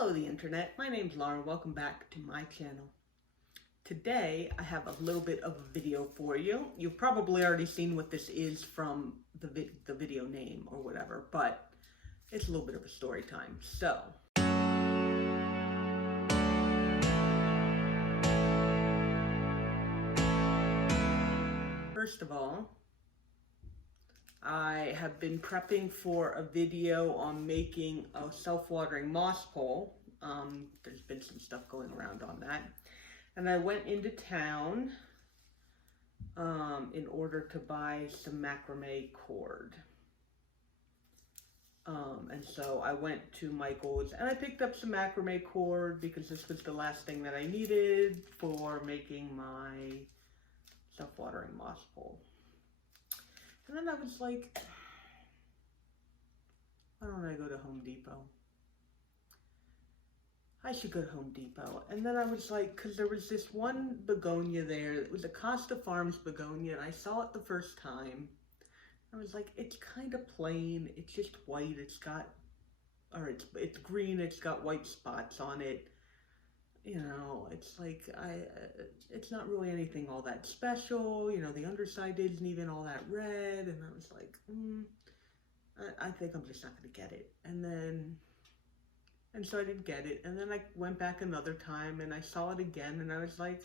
Hello the internet, my name's Laura. Welcome back to my channel. Today I have a little bit of a video for you. You've probably already seen what this is from the video name or whatever, but it's a little bit of a story time. So, first of all, I have been prepping for a video on making a self-watering moss pole. There's been some stuff going around on that. And I went into town in order to buy some macrame cord. And so I went to Michael's and I picked up some macrame cord because this was the last thing that I needed for making my self-watering moss pole. And then I was like, why don't I go to Home Depot? I should go to Home Depot. And then I was like, because there was this one begonia there. It was a Costa Farms begonia, and I saw it the first time. I was like, it's kind of plain. It's just white. It's got, or it's green. It's got white spots on it. You know, it's like, it's not really anything all that special. You know, the underside isn't even all that red. And I was like, I think I'm just not going to get it. And so I didn't get it. And then I went back another time and I saw it again. And I was like,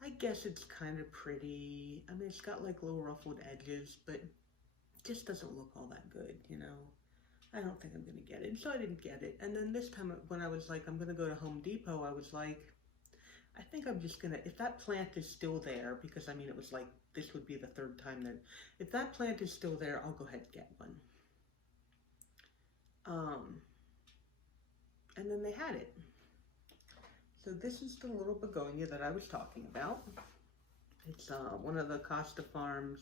I guess it's kind of pretty. I mean, it's got like little ruffled edges, but it just doesn't look all that good, you know. I don't think I'm going to get it. So I didn't get it. And then this time when I was like, I'm going to go to Home Depot, I was like, I think I'm just going to, if that plant is still there, because I mean, it was like, this would be the third time that, if that plant is still there, I'll go ahead and get one. And then they had it. So this is the little begonia that I was talking about. It's one of the Costa Farms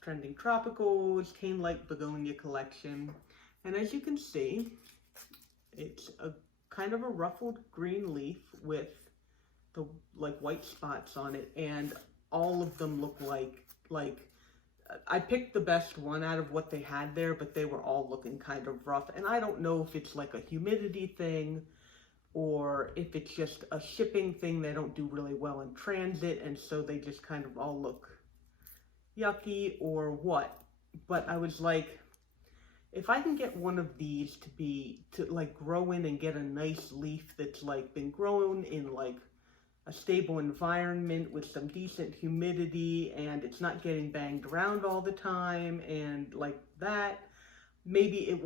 Trending Tropicals Cane Light Begonia collection. And as you can see, it's a kind of a ruffled green leaf with the like white spots on it, and all of them look like I picked the best one out of what they had there, but they were all looking kind of rough. And I don't know if it's like a humidity thing or if it's just a shipping thing. They don't do really well in transit, and so they just kind of all look yucky or what. But I was like, if I can get one of these to like grow in and get a nice leaf that's like been grown in like a stable environment with some decent humidity, and it's not getting banged around all the time, and like that, maybe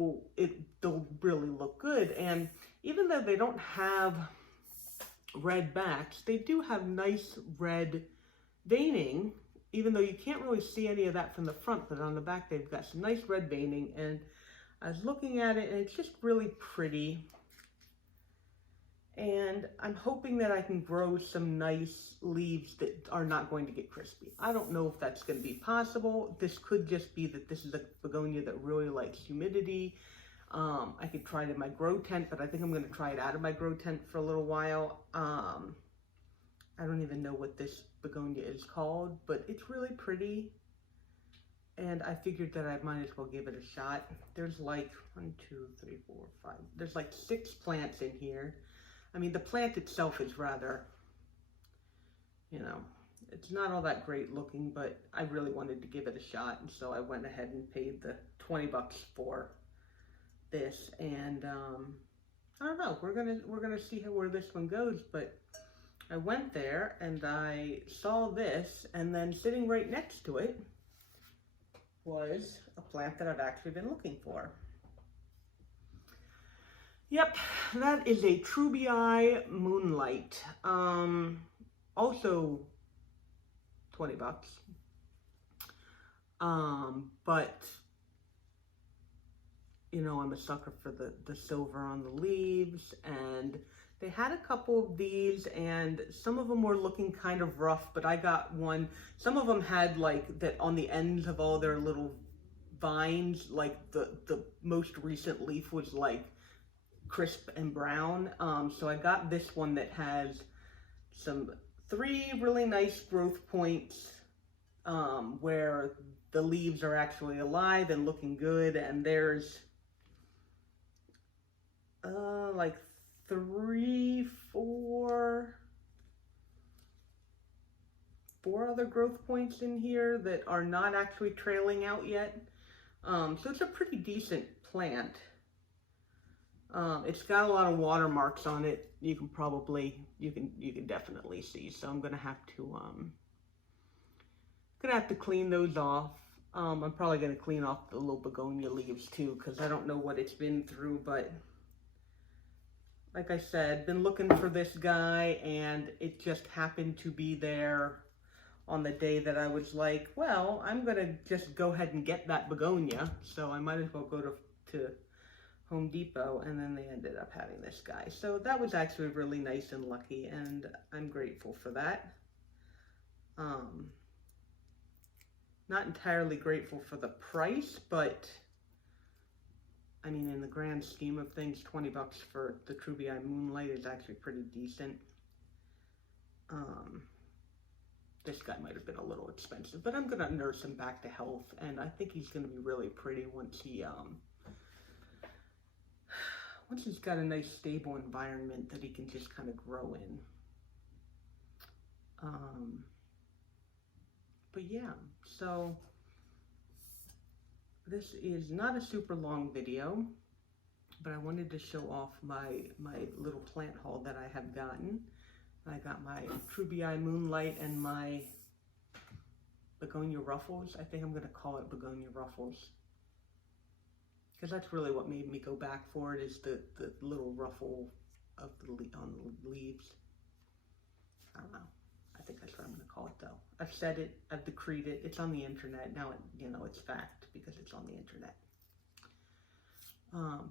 they'll really look good. And even though they don't have red backs, they do have nice red veining, even though you can't really see any of that from the front, but on the back they've got some nice red veining. And I was looking at it and it's just really pretty. And I'm hoping that I can grow some nice leaves that are not going to get crispy. I don't know if that's going to be possible. This could just be that this is a begonia that really likes humidity. I could try it in my grow tent, but I think I'm going to try it out of my grow tent for a little while. I don't even know what this begonia is called, but it's really pretty. And I figured that I might as well give it a shot. There's like 1, 2, 3, 4, 5. There's like 6 plants in here. I mean, the plant itself is rather, you know, it's not all that great looking, but I really wanted to give it a shot. And so I went ahead and paid the 20 bucks for this. And I don't know, we're gonna see where this one goes. But I went there and I saw this, and then sitting right next to it was a plant that I've actually been looking for. Yep, that is a Trubii Moonlight. Also 20 bucks. But you know, I'm a sucker for the silver on the leaves, and they had a couple of these, and some of them were looking kind of rough, but I got one. Some of them had like that on the ends of all their little vines, like the most recent leaf was like crisp and brown. So I got this one that has 3 really nice growth points where the leaves are actually alive and looking good, and there's like four other growth points in here that are not actually trailing out yet. So it's a pretty decent plant. It's got a lot of watermarks on it. You can definitely see. So I'm gonna have to clean those off. I'm probably gonna clean off the little begonia leaves too, because I don't know what it's been through. But like I said, been looking for this guy, and it just happened to be there on the day that I was like, well, I'm gonna just go ahead and get that begonia, so I might as well go to Home Depot, and then they ended up having this guy. So that was actually really nice and lucky, and I'm grateful for that. Not entirely grateful for the price, but I mean, in the grand scheme of things, 20 bucks for the Trubii Moonlight is actually pretty decent. This guy might have been a little expensive, but I'm gonna nurse him back to health, and I think he's gonna be really pretty once he's got a nice stable environment that he can just kind of grow in. But yeah, so this is not a super long video, but I wanted to show off my little plant haul that I have gotten. I got my Trubii Moonlight and my begonia ruffles. I think I'm going to call it begonia ruffles, because that's really what made me go back for it, is the little ruffle of on the leaves. I don't know. I think that's what I'm going to call it, though. I've said it. I've decreed it. It's on the internet now. It's fact because it's on the internet.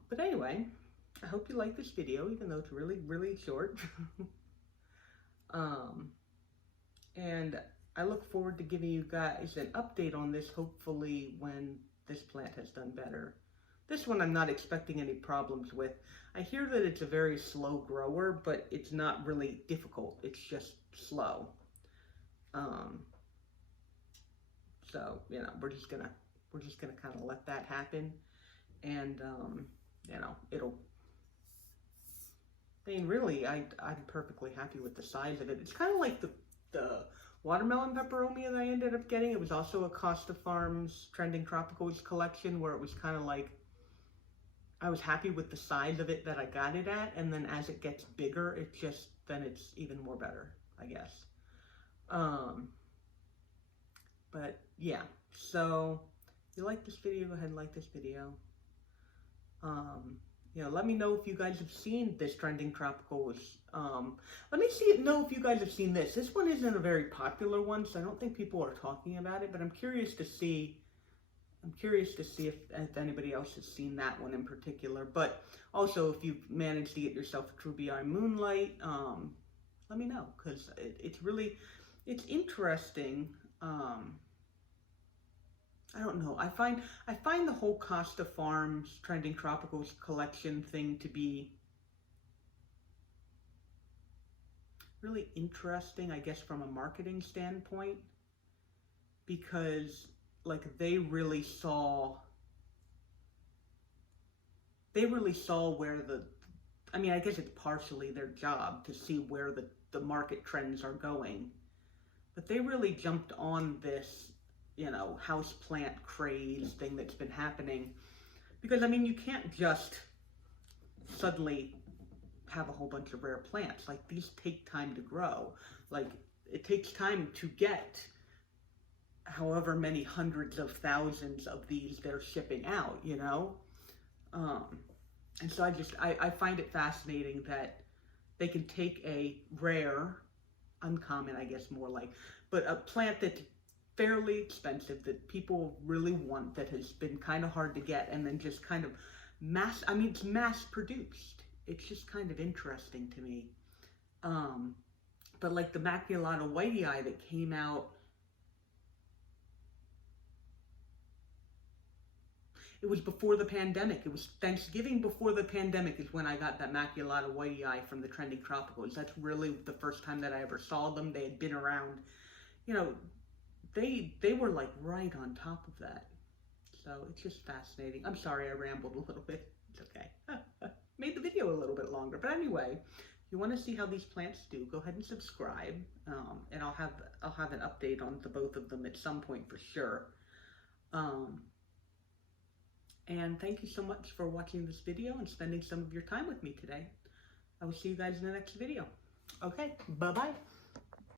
But anyway, I hope you like this video, even though it's really, really short. And I look forward to giving you guys an update on this, hopefully when this plant has done better. This one I'm not expecting any problems with. I hear that it's a very slow grower, but it's not really difficult. It's just slow. So, we're just gonna kind of let that happen. And, really, I'm perfectly happy with the size of it. It's kind of like the watermelon peperomia that I ended up getting. It was also a Costa Farms Trending Tropicals collection, where it was kind of like, I was happy with the size of it that I got it at, and then as it gets bigger, then it's even more better, I guess. But yeah, so if you like this video, go ahead and like this video. Let me know if you guys have seen this Trending Tropicals. Let me know if you guys have seen this. This one isn't a very popular one, so I don't think people are talking about it, but I'm curious to see if anybody else has seen that one in particular. But also, if you've managed to get yourself a Trubii Moonlight, let me know, because it's interesting. I don't know. I find the whole Costa Farms Trending Tropicals collection thing to be really interesting, I guess, from a marketing standpoint, because they really saw where I guess it's partially their job to see where the market trends are going, but they really jumped on this house plant craze thing that's been happening, because you can't just suddenly have a whole bunch of rare plants. These take time to grow. It takes time to get however many hundreds of thousands of these they're shipping out, and so I find it fascinating that they can take a rare, uncommon, I guess more like, but a plant that's fairly expensive, that people really want, that has been kind of hard to get, and then just kind of it's mass produced. It's just kind of interesting to me. But the Maculatta Whitey Eye that came out, it was before the pandemic. It was Thanksgiving before the pandemic is when I got that Maculatta Whitey Eye from the Trending Tropicals. That's really the first time that I ever saw them. They had been around, they were right on top of that. So it's just fascinating. I'm sorry I rambled a little bit. It's okay. made the video a little bit longer. But anyway, if you want to see how these plants do, go ahead and subscribe, and I'll have an update on the both of them at some point for sure. And thank you so much for watching this video and spending some of your time with me today. I will see you guys in the next video. Okay, bye-bye.